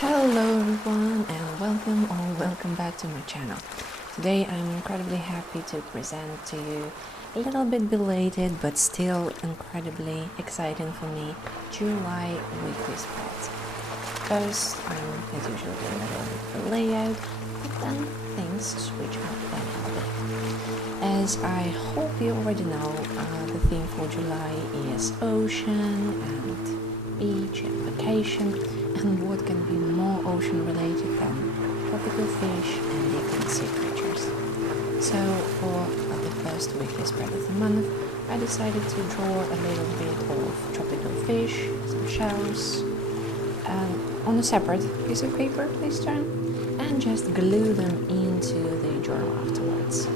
Hello everyone and welcome back to my channel. Today I'm incredibly happy to present to you a little bit belated but still incredibly exciting for me July weekly spreads. First, I'm as usual doing a little bit of layout, but then things switch up then a little bit. As I hope you already know, the theme for July is ocean and beach and vacation, and what can be more ocean related than tropical fish and different sea creatures. So for the first weekly spread of the month, I decided to draw a little bit of tropical fish, some shells, on a separate piece of paper this time, and just glue them into the journal afterwards.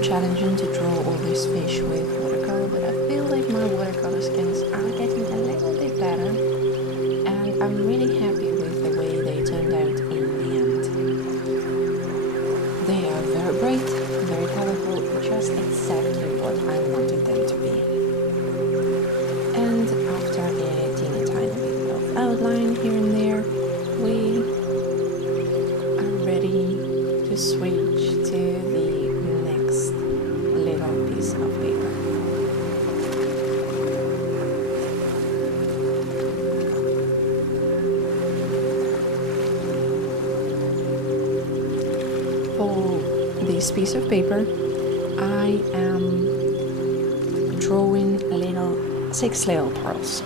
Challenging to draw all this fish with watercolor, but I feel like my watercolor skills are getting a little bit better, and I'm really happy with the way they turned out in the end. They are very bright, very colorful, just exactly what I wanted them to be. And after a teeny tiny bit of outline here and there, we are ready to switch to the little piece of paper. For this piece of paper, I am drawing six little pearls.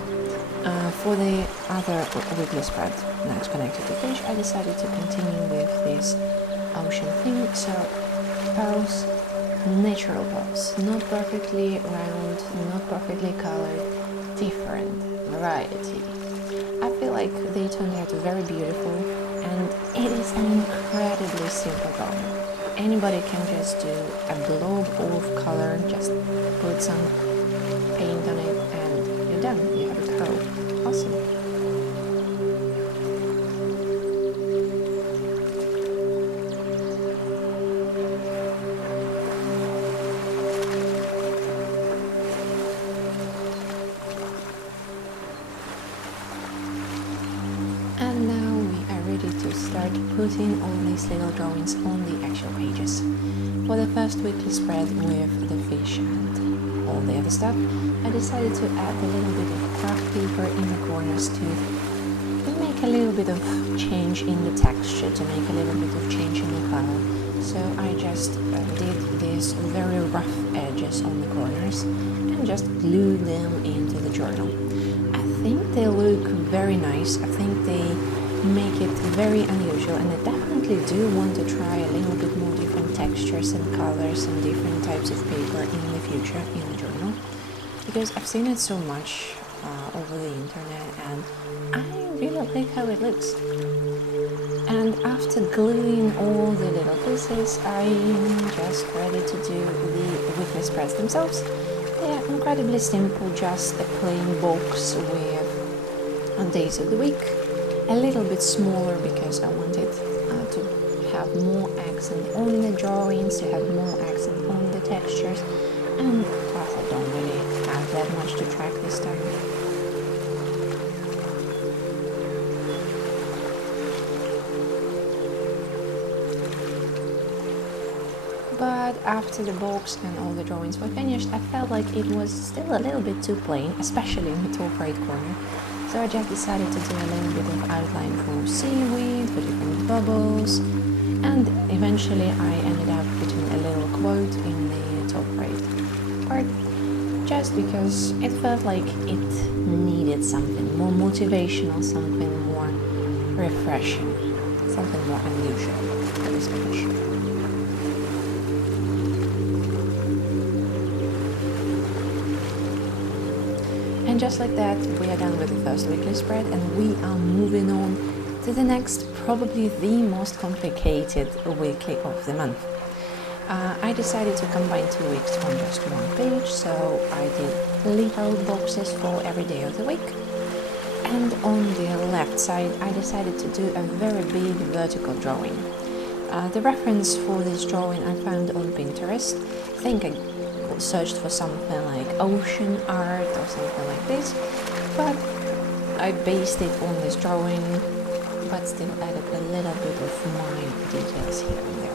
For the other weekly spread next connected to fish, I decided to continue with this ocean theme. So pearls, natural pearls, not perfectly round, not perfectly colored, different variety. I feel like they turned out very beautiful, and it is an incredibly simple drawing. Anybody can just do a blob of color, just put some paint on it and you're done, you have a pearl. Awesome. And now we are ready to start putting all these little drawings on the actual pages. For the first weekly spread with the fish and all the other stuff, I decided to add a little bit of craft paper in the corners to make a little bit of change in the texture, to make a little bit of change in the color. So I just did these very rough edges on the corners and just glued them into the journal. I think they look very nice. I think they make it very unusual, and I definitely do want to try a little bit more different textures and colors and different types of paper in the future in the journal, because I've seen it so much over the internet and I really like how it looks. And after gluing all the little pieces, I'm just ready to do the weekly spreads themselves. They are incredibly simple, just a plain box with days of the week. A little bit smaller because I wanted to have more accent on the drawings, to have more accent on the textures, and plus I don't really have that much to track this time. But after the box and all the drawings were finished, I felt like it was still a little bit too plain, especially in the top right corner. So I just decided to do a little bit of outline for seaweed, for different bubbles, and eventually I ended up putting a little quote in the top right part, just because it felt like it needed something more motivational, something more refreshing, something more unusual for this page. And just like that, we are done with the first weekly spread and we are moving on to the next, probably the most complicated weekly of the month. I decided to combine 2 weeks on just one page, so I did little boxes for every day of the week. And on the left side, I decided to do a very big vertical drawing. The reference for this drawing I found on Pinterest. I think I searched for something like ocean art or something like this, but I based it on this drawing, but still added a little bit of my details here and there.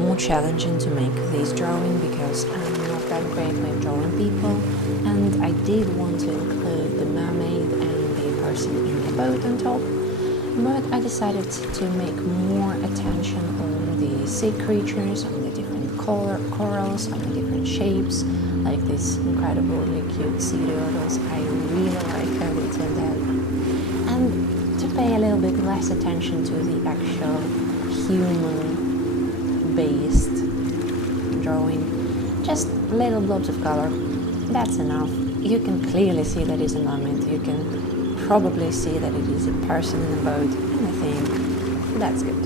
more challenging to make this drawing because I'm not that great with drawing people, and I did want to include the mermaid and the person in the boat on top, but I decided to make more attention on the sea creatures, on the different corals, on the different shapes, like these incredibly cute sea turtles. I really like how they turned out, and to pay a little bit less attention to the actual human based drawing. Just little blobs of color, that's enough. You can clearly see that it's a mermaid, you can probably see that it is a person in a boat, and I think that's good.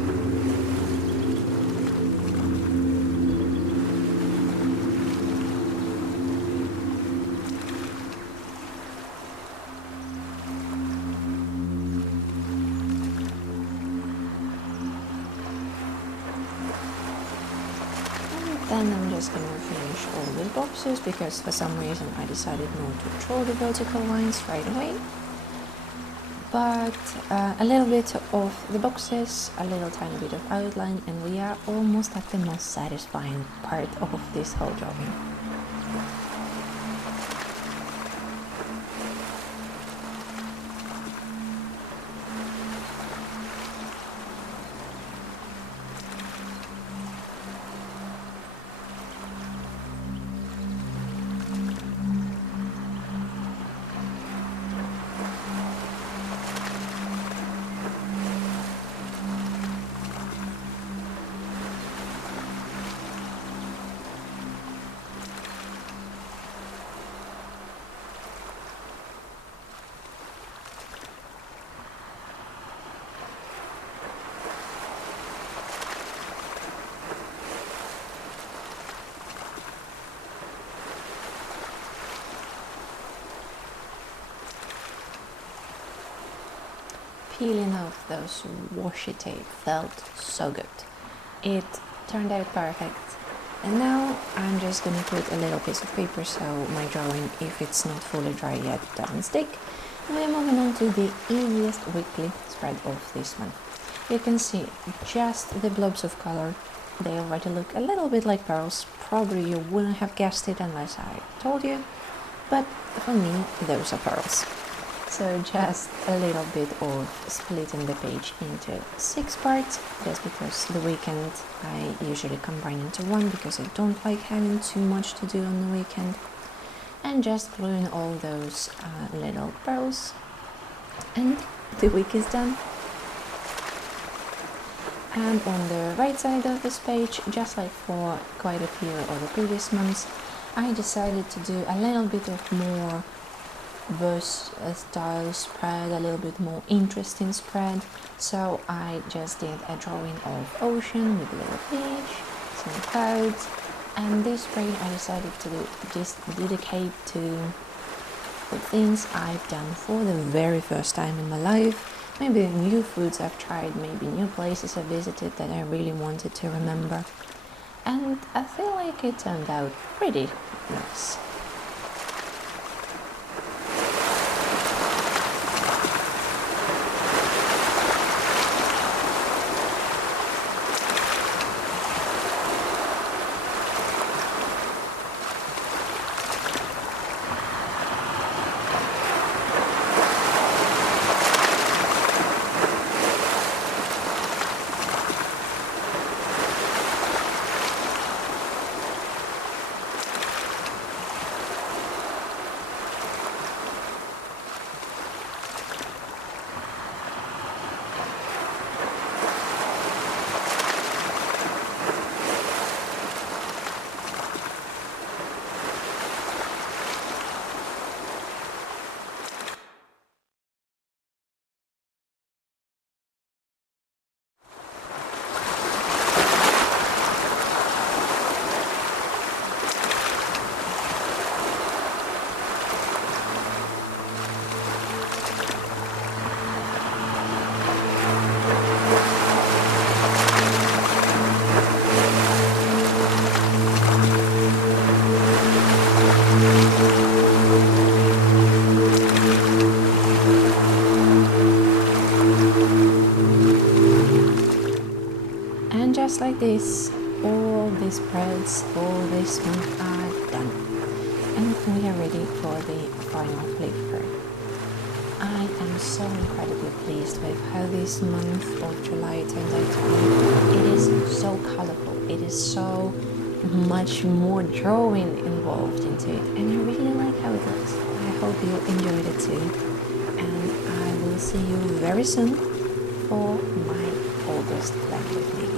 Then I'm just going to finish all the boxes because for some reason I decided not to draw the vertical lines right away. But a little bit of the boxes, a little tiny bit of outline, and we are almost at the most satisfying part of this whole drawing. Peeling off those washi tape felt so good. It turned out perfect. And now I'm just gonna put a little piece of paper so my drawing, if it's not fully dry yet, doesn't stick. And we're moving on to the easiest weekly spread of this month. You can see just the blobs of color. They already look a little bit like pearls. Probably you wouldn't have guessed it unless I told you. But for me, those are pearls. So just a little bit of splitting the page into 6 parts, just because the weekend I usually combine into one because I don't like having too much to do on the weekend. And just gluing all those little pearls, and the week is done. And on the right side of this page, just like for quite a few of the previous months, I decided to do a little bit of more versatile spread, a little bit more interesting spread. So I just did a drawing of ocean with a little beach, some clouds, and this spread I decided to just dedicate to the things I've done for the very first time in my life. Maybe new foods I've tried, maybe new places I visited that I really wanted to remember. And I feel like it turned out pretty nice. the spreads for this month are done, and we are ready for the final flip through. I am so incredibly pleased with how this month of July turned out to be. It is so colorful, it is so much more drawing involved into it, and I really like how it looks. I hope you enjoyed it too, and I will see you very soon for my August blend with me.